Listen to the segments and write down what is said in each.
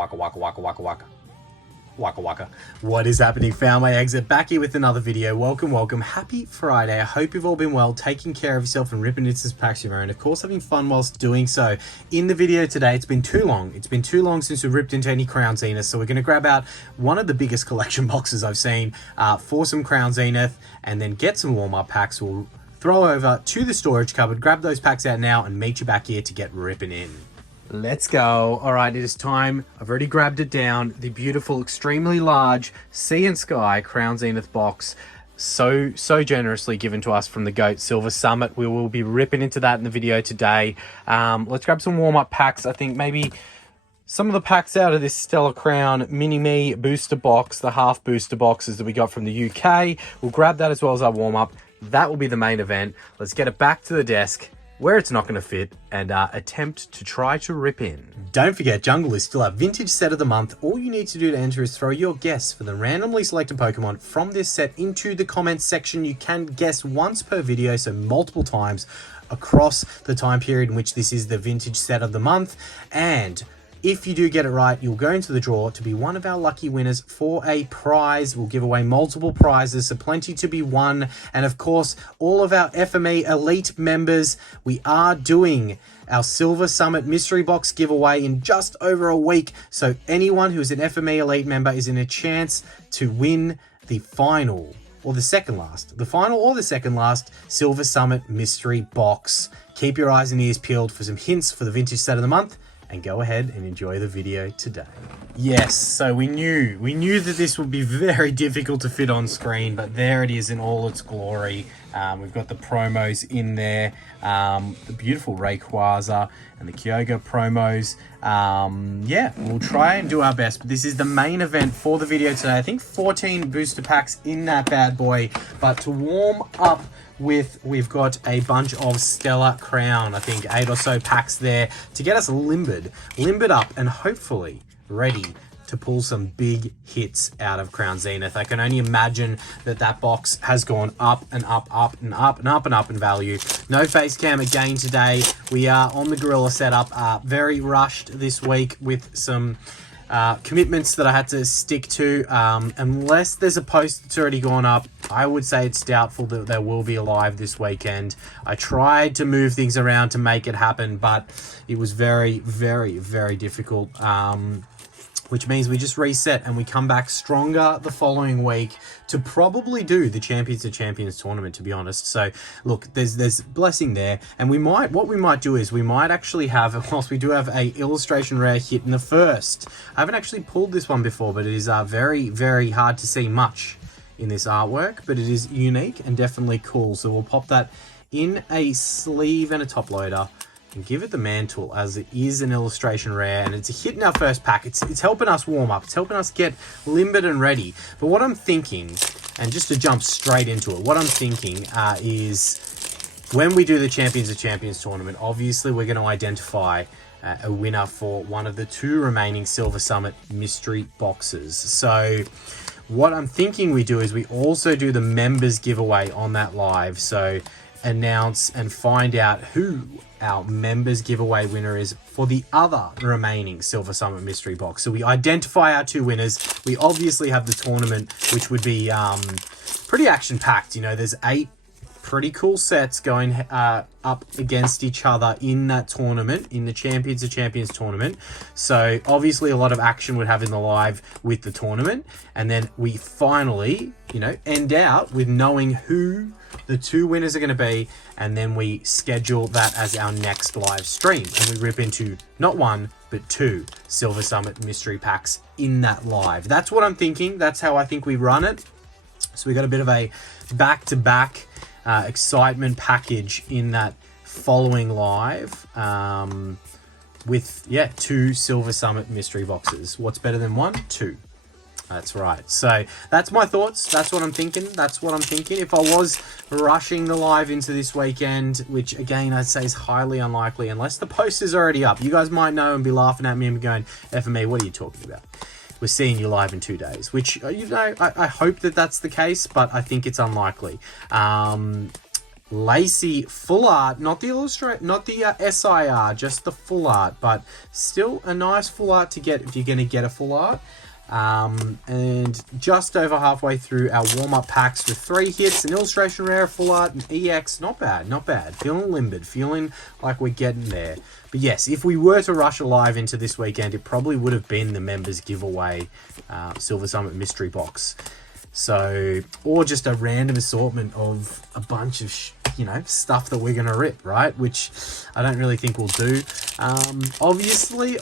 waka waka waka waka waka. Waka waka. What is happening? Found my exit, back here with another video. Welcome. Happy Friday. I hope you've all been well, taking care of yourself and ripping into some packs of your own. Of course, having fun whilst doing so. In the video today, it's been too long. It's been too long since we've ripped into any Crown Zenith. So we're going to grab out one of the biggest collection boxes I've seen for some Crown Zenith and then get some warm-up packs. We'll throw over to the storage cupboard, grab those packs out now and meet you back here to get ripping in. Let's go. All right, it is time. I've already grabbed it down. The beautiful, extremely large Sea Sky Crown Zenith box. So generously given to us from the GOAT Silver Summit. We will be ripping into that in the video today. Let's grab some warm-up packs. I think maybe some of the packs out of this Stellar Crown Mini-Me booster box, the half booster boxes that we got from the UK. We'll grab that as well as our warm-up. That will be the main event. Let's get it back to the desk where it's not going to fit and attempt to try to rip in. Don't forget, Jungle is still our vintage set of the month. All you need to do to enter is throw your guess for the randomly selected Pokemon from this set into the comments section. You can guess once per video, so multiple times across the time period in which this is the vintage set of the month. And if you do get it right, you'll go into the draw to be one of our lucky winners for a prize. We'll give away multiple prizes, so plenty to be won. And of course, all of our FME Elite members, we are doing our Silver Summit Mystery Box giveaway in just over a week. So anyone who is an FME Elite member is in a chance to win the final or the second last Silver Summit Mystery Box. Keep your eyes and ears peeled for some hints for the vintage set of the month. And go ahead and enjoy the video today. Yes, so we knew that this would be very difficult to fit on screen, but there it is in all its glory. We've got the promos in there, the beautiful Rayquaza and the Kyogre promos. Yeah, we'll try and do our best, but this is the main event for the video today. I think 14 booster packs in that bad boy, but to warm up with, we've got a bunch of Stellar Crown, I think 8 or so packs there to get us limbered up and hopefully ready to pull some big hits out of Crown Zenith. I can only imagine that box has gone up and up and up in value. No face cam again today. We are on the Gorilla setup, very rushed this week with some commitments that I had to stick to. Unless there's a post that's already gone up, I would say it's doubtful that there will be a live this weekend. I tried to move things around to make it happen, but it was very difficult. Which means we just reset and we come back stronger the following week to probably do the Champions of Champions tournament, to be honest. So look, there's blessing there. And what we might do is we might actually have, whilst we do have a illustration rare hit in the first, I haven't actually pulled this one before, but it is very hard to see much in this artwork, but it is unique and definitely cool. So we'll pop that in a sleeve and a top loader and give it the mantle, as it is an illustration rare and it's a hit in our first pack. It's helping us warm up, it's helping us get limbered and ready. But what I'm thinking, and just to jump straight into it, what I'm thinking is when we do the Champions of Champions tournament, obviously we're going to identify a winner for one of the 2 remaining Silver Summit mystery boxes. So what I'm thinking we do is we also do the members giveaway on that live. So announce and find out who our members giveaway winner is for the other remaining Silver Summit mystery box. So we identify our 2 winners. We obviously have the tournament, which would be pretty action packed. You know, there's 8 pretty cool sets going up against each other in that tournament, in the Champions of Champions tournament. So obviously a lot of action would have in the live with the tournament. And then we finally, you know, end out with knowing who the 2 winners are going to be, and then we schedule that as our next live stream, and we rip into not 1 but 2 Silver Summit mystery packs in that live. That's what I'm thinking. That's how I think we run it. So we got a bit of a back-to-back excitement package in that following live with 2 Silver Summit mystery boxes. What's better than 1? 2. That's right. So that's my thoughts. That's what I'm thinking. If I was rushing the live into this weekend, which again I'd say is highly unlikely unless the post is already up. You guys might know and be laughing at me and going, FME, what are you talking about? We're seeing you live in 2 days, which, you know, I hope that that's the case, but I think it's unlikely. Lacey full art, not the SIR, just the full art, but still a nice full art to get if you're going to get a full art. And just over halfway through our warm-up packs with 3 hits, an illustration rare, full art, and EX. Not bad, not bad. Feeling limbered, feeling like we're getting there. But yes, if we were to rush alive into this weekend, it probably would have been the members giveaway Silver Summit mystery box. So, or just a random assortment of a bunch of, stuff that we're going to rip, right? Which I don't really think we'll do. Obviously,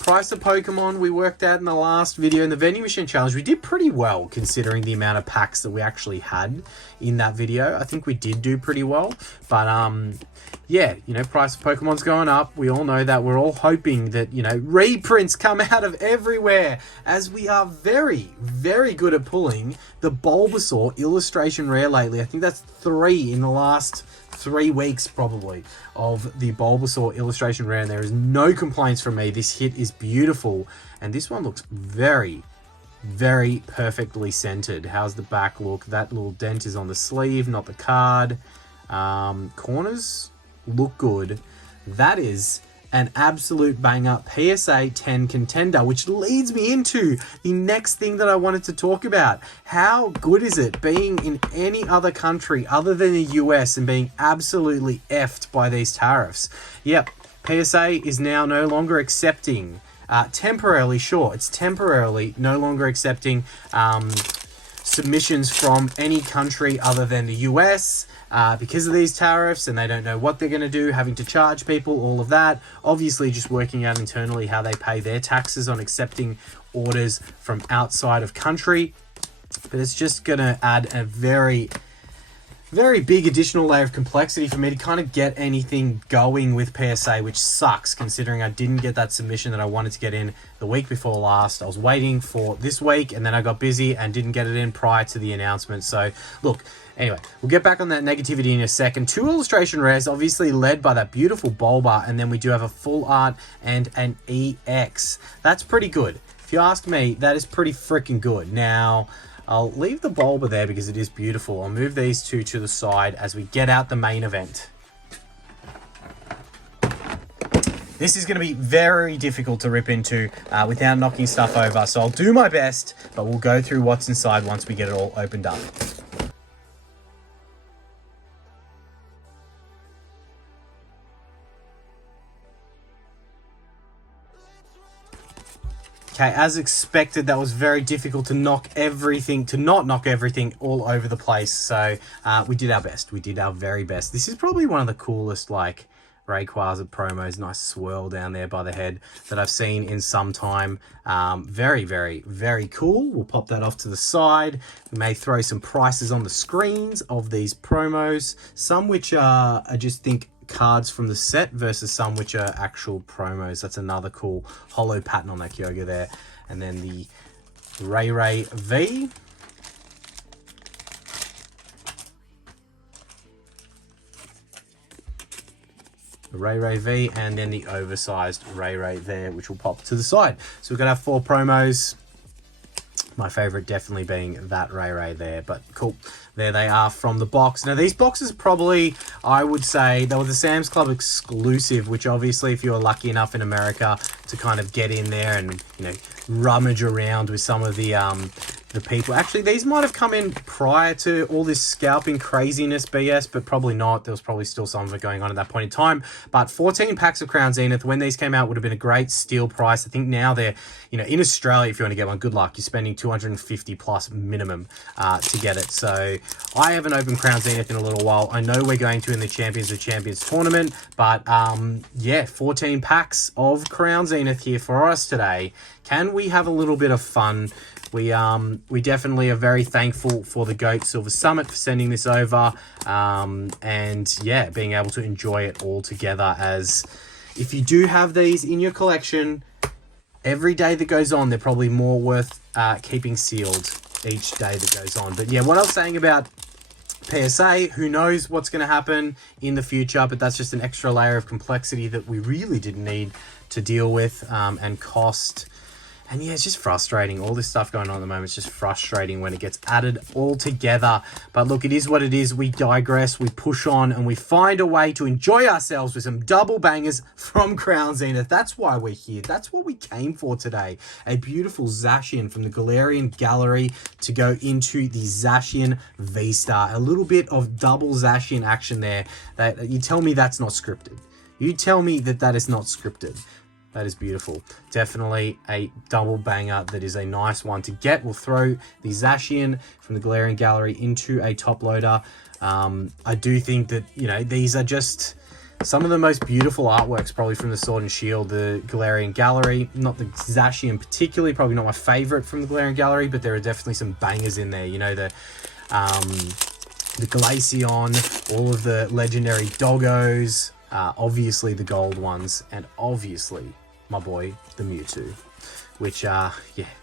price of Pokemon we worked out in the last video in the vending machine challenge. We did pretty well considering the amount of packs that we actually had in that video. I think we did do pretty well. But, yeah, price of Pokemon's going up. We all know that. We're all hoping that, reprints come out of everywhere, as we are very, very good at pulling the Bulbasaur illustration rare lately. I think that's 3 in the last 3 weeks, probably, of the Bulbasaur illustration rare, and there is no complaints from me. This hit is beautiful, and this one looks very, very perfectly centered. How's the back look? That little dent is on the sleeve, not the card. Corners look good. That is an absolute banger PSA 10 contender, which leads me into the next thing that I wanted to talk about. How good is it being in any other country other than the US and being absolutely effed by these tariffs? Yep, PSA is now no longer accepting, temporarily, sure, it's temporarily no longer accepting submissions from any country other than the US because of these tariffs, and they don't know what they're going to do, having to charge people, all of that. Obviously, just working out internally how they pay their taxes on accepting orders from outside of country. But it's just going to add a very, very big additional layer of complexity for me to kind of get anything going with PSA, which sucks considering I didn't get that submission that I wanted to get in the week before last. I was waiting for this week, and then I got busy and didn't get it in prior to the announcement. So look, anyway, we'll get back on that negativity in a second. 2 illustration rares, obviously led by that beautiful Bulba, and then we do have a full art and an EX. That's pretty good. If you ask me, that is pretty freaking good. Now, I'll leave the Bulba there because it is beautiful. I'll move these 2 to the side as we get out the main event. This is going to be very difficult to rip into without knocking stuff over, so I'll do my best, but we'll go through what's inside once we get it all opened up. Okay, as expected, that was very difficult to not knock everything all over the place. So we did our best. We did our very best. This is probably one of the coolest, Rayquaza promos. Nice swirl down there by the head that I've seen in some time. Very, very, very cool. We'll pop that off to the side. We may throw some prices on the screens of these promos. Some which are, I just think, cards from the set versus some which are actual promos. That's another cool hollow pattern on that Kyogre there. And then the Ray V. The Ray V, and then the oversized Ray there, which will pop to the side. So we're going to have 4 promos. My favorite definitely being that Ray there, but cool. There they are from the box. Now, these boxes probably, I would say, they were the Sam's Club exclusive, which obviously, if you were lucky enough in America to kind of get in there and, rummage around with some of the people. Actually, these might have come in prior to all this scalping craziness BS, but probably not. There was probably still some of it going on at that point in time. But 14 packs of Crown Zenith, when these came out, would have been a great steal price. I think now they're, in Australia, if you want to get one, good luck. You're spending 250 plus minimum to get it. So I haven't opened Crown Zenith in a little while. I know we're going to in the Champions of Champions tournament, but yeah, 14 packs of Crown Zenith here for us today. Can we have a little bit of fun? We definitely are very thankful for the GOAT Silver Summit for sending this over, and yeah, being able to enjoy it all together. As if you do have these in your collection, every day that goes on, they're probably more worth keeping sealed each day that goes on. But yeah, what I was saying about PSA, who knows what's going to happen in the future, but that's just an extra layer of complexity that we really didn't need to deal with, and cost. And yeah, it's just frustrating. All this stuff going on at the moment, it's just frustrating when it gets added all together. But look, it is what it is. We digress, we push on, and we find a way to enjoy ourselves with some double bangers from Crown Zenith. That's why we're here. That's what we came for today. A beautiful Zacian from the Galarian Gallery to go into the Zacian V-Star. A little bit of double Zacian action there. You tell me that's not scripted. You tell me that that is not scripted. That is beautiful. Definitely a double banger. That is a nice one to get. We'll throw the Zacian from the Galarian Gallery into a top loader. I do think that, you know, these are just some of the most beautiful artworks probably from the Sword and Shield, the Galarian Gallery. Not the Zacian particularly, probably not my favorite from the Galarian Gallery, but there are definitely some bangers in there. You know, the Glaceon, all of the legendary doggos, obviously the gold ones, and obviously my boy, the Mewtwo, which, yeah,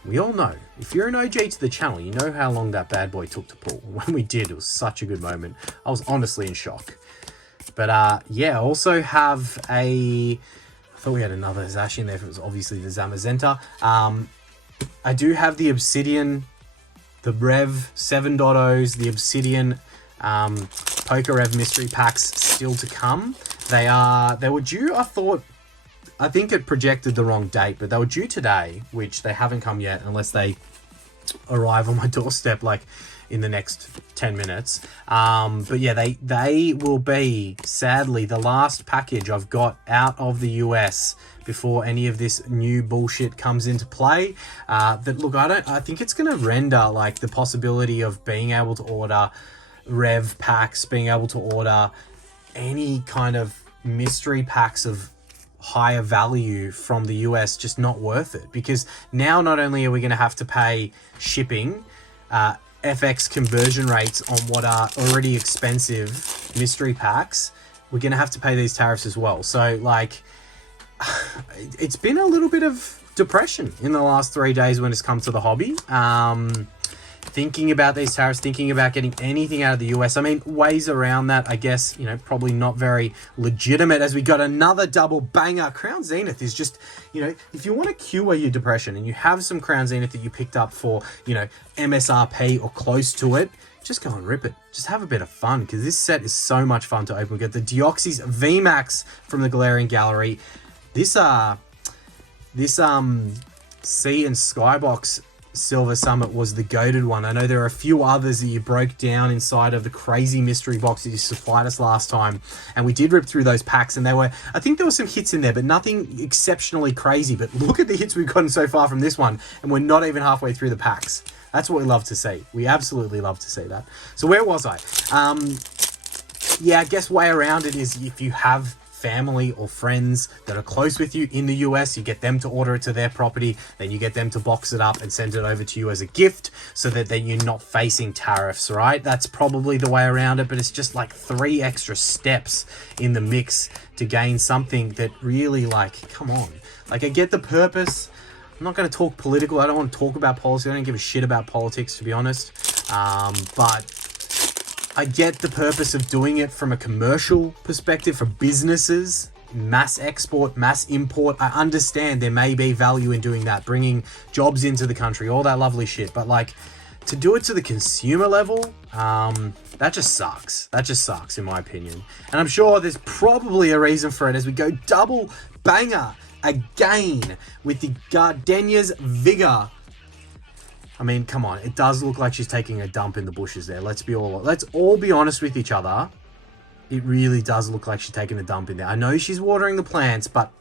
we all know. If you're an OG to the channel, you know how long that bad boy took to pull. When we did, it was such a good moment. I was honestly in shock. But, yeah, I also have I thought we had another Zacian there. It was obviously the Zamazenta. I do have the Obsidian, the Rev 7.0s, the Obsidian Pokerev mystery packs still to come. They were due, I think it projected the wrong date, but they were due today, which they haven't come yet unless they arrive on my doorstep like in the next 10 minutes. But yeah, they will be, sadly, the last package I've got out of the US before any of this new bullshit comes into play. That, look, I think it's going to render like the possibility of being able to order Rev packs, being able to order any kind of mystery packs of higher value from the US just not worth it, because now not only are we going to have to pay shipping, FX conversion rates on what are already expensive mystery packs, we're going to have to pay these tariffs as well. So like, it's been a little bit of depression in the last 3 days when it's come to the hobby. Thinking about these tariffs, thinking about getting anything out of the US. I mean, ways around that, I guess, you know, probably not very legitimate, as we got another double banger. Crown Zenith is just, you know, if you want to cure your depression and you have some Crown Zenith that you picked up for, you know, MSRP or close to it, just go and rip it. Just have a bit of fun, because this set is so much fun to open. We get the Deoxys VMAX from the Galarian Gallery. This Sea and Skybox Silver Summit was the goated one. I know there are a few others that you broke down inside of the crazy mystery box that you supplied us last time, and we did rip through those packs, and I think there were some hits in there, but nothing exceptionally crazy. But look at the hits we've gotten so far from this one, and we're not even halfway through the packs. That's what we love to see. We absolutely love to see that. So where was I? Yeah, I guess way around it is if you have family or friends that are close with you in the US, you get them to order it to their property, then you get them to box it up and send it over to you as a gift, so that then you're not facing tariffs, right? That's probably the way around it, but it's just like 3 extra steps in the mix to gain something that really, like, come on. Like, I get the purpose. I'm not going to talk political. I don't want to talk about policy. I don't give a shit about politics, to be honest. But I get the purpose of doing it from a commercial perspective for businesses, mass export, mass import. I understand there may be value in doing that, bringing jobs into the country, all that lovely shit. But like, to do it to the consumer level, that just sucks. That just sucks, in my opinion. And I'm sure there's probably a reason for it, as we go double banger again with the Gardenia's Vigor. I mean, come on. It does look like she's taking a dump in the bushes there. Let's all be honest with each other. It really does look like she's taking a dump in there. I know she's watering the plants, but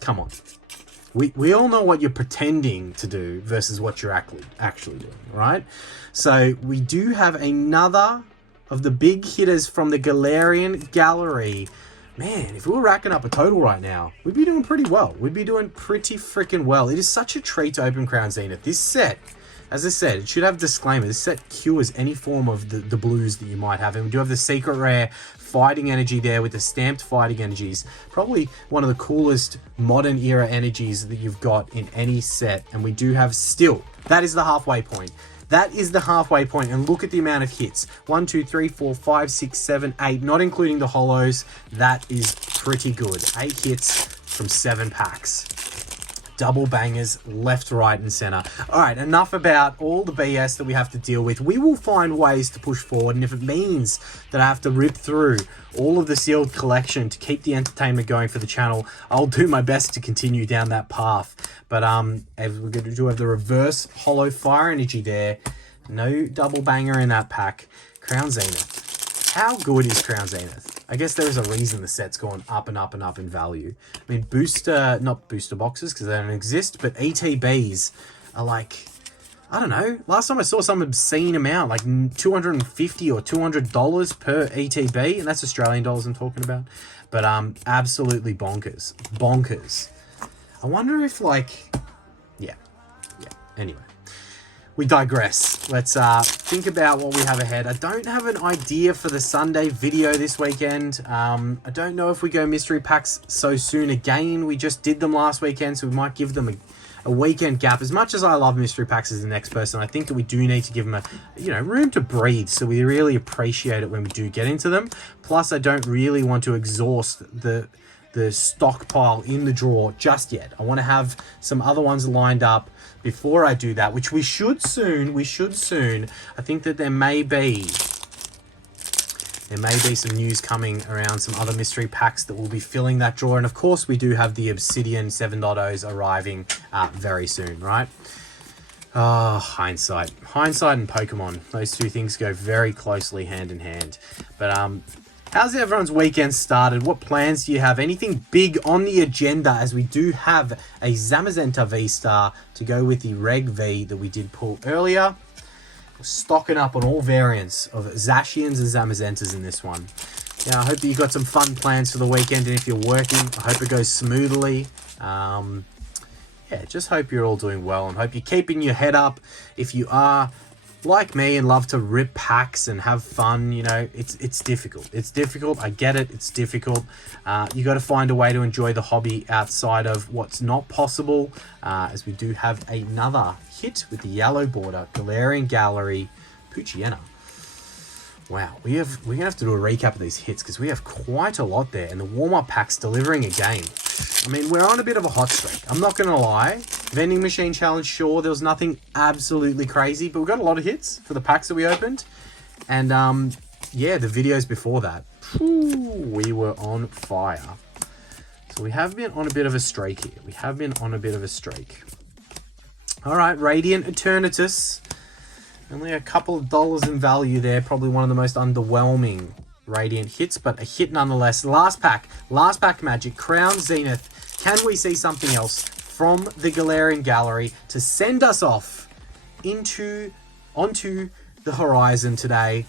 come on. We all know what you're pretending to do versus what you're actually doing, right? So we do have another of the big hitters from the Galarian Gallery. Man, if we were racking up a total right now, we'd be doing pretty well. We'd be doing pretty freaking well. It is such a treat to open Crown Zenith. This set, as I said, it should have a disclaimer. This set cures any form of the blues that you might have. And we do have the secret rare fighting energy there with the stamped fighting energies. Probably one of the coolest modern era energies that you've got in any set. And we do have still, that is the halfway point. That is the halfway point, and look at the amount of hits. 1, 2, 3, 4, 5, 6, 7, 8, not including the holos. That is pretty good. 8 hits from 7 packs. double bangers left, right, and center. All right, enough about all the BS that we have to deal with. We will find ways to push forward, and if it means that I have to rip through all of the sealed collection to keep the entertainment going for the channel, I'll do my best to continue down that path. But as we're going to do have the reverse hollow fire energy there. No double banger in that pack. Crown Zenith. How good is Crown Zenith? I guess there's a reason the set's gone up and up and up in value. I mean, not booster boxes because they don't exist, but ETBs are like, I don't know. Last time I saw some obscene amount, like $250 or $200 per ETB, and that's Australian dollars I'm talking about. But absolutely bonkers. Bonkers. I wonder if yeah. Anyway. We digress. Let's think about what we have ahead. I don't have an idea for the Sunday video this weekend. I don't know if we go mystery packs so soon again. We just did them last weekend, so we might give them a weekend gap. As much as I love mystery packs as the next person, I think that we do need to give them a room to breathe, so we really appreciate it when we do get into them. Plus, I don't really want to exhaust the stockpile in the drawer just yet. I want to have some other ones lined up before I do that, which we should soon. I think that there may be some news coming around some other mystery packs that will be filling that drawer. And of course, we do have the Obsidian 7.0s arriving very soon, right? Oh, hindsight and Pokemon. Those two things go very closely hand in hand. But how's everyone's weekend started? What plans do you have? Anything big on the agenda, as we do have a Zamazenta V-Star to go with the Reg V that we did pull earlier. We're stocking up on all variants of Zashians and Zamazentas in this one. Yeah, I hope that you've got some fun plans for the weekend, and if you're working, I hope it goes smoothly. Yeah, just hope you're all doing well, and hope you're keeping your head up. If you are like me and love to rip packs and have fun, it's difficult. It's difficult. I get it. It's difficult. You got to find a way to enjoy the hobby outside of what's not possible. As we do have another hit with the yellow border, Galarian Gallery, Poochyena. Wow, we're gonna have to do a recap of these hits because we have quite a lot there, and the warm-up pack's delivering again. I mean, we're on a bit of a hot streak. I'm not gonna lie. Vending machine challenge, sure, there was nothing absolutely crazy, but we got a lot of hits for the packs that we opened. And yeah, the videos before that, we were on fire. So we have been on a bit of a streak here. All right, Radiant Eternatus. Only a couple of dollars in value there. Probably one of the most underwhelming Radiant hits, but a hit nonetheless. Last pack magic. Crown Zenith. Can we see something else from the Galarian Gallery to send us off onto the horizon today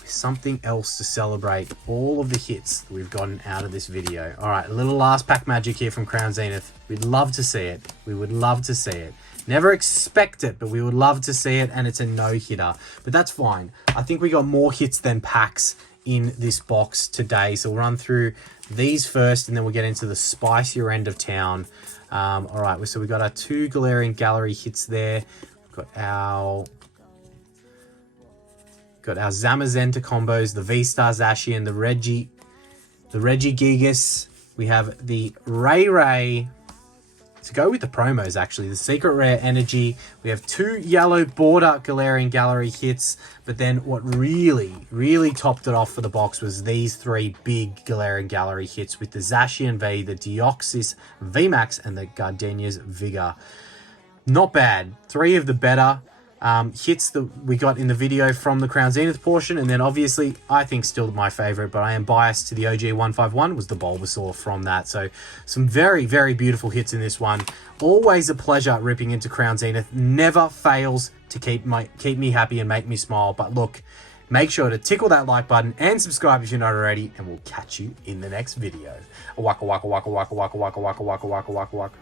with something else to celebrate all of the hits that we've gotten out of this video? All right, a little last pack magic here from Crown Zenith. We'd love to see it. We would love to see it. Never expect it, but we would love to see it, and it's a no-hitter. But that's fine. I think we got more hits than packs in this box today. So we'll run through these first, and then we'll get into the spicier end of town. All right, so we got our two Galarian Gallery hits there. We've got our Zamazenta combos, the V-Star Zacian, the Regigigas. We have the Ray. To go with the promos, actually, the Secret Rare Energy. We have two yellow border Galarian Gallery hits, but then what really topped it off for the box was these three big Galarian Gallery hits with the Zacian V, the Deoxys VMAX, and the Gardenia's Vigor. Not bad. Three of the better hits that we got in the video from the Crown Zenith portion, and then obviously I think still my favorite, but I am biased to the OG 151, was the Bulbasaur from that. So some very beautiful hits in this one. Always a pleasure ripping into Crown Zenith. Never fails to keep me happy and make me smile. But look, make sure to tickle that like button and subscribe if you're not already, and we'll catch you in the next video. Waka waka waka waka waka waka waka waka waka waka waka.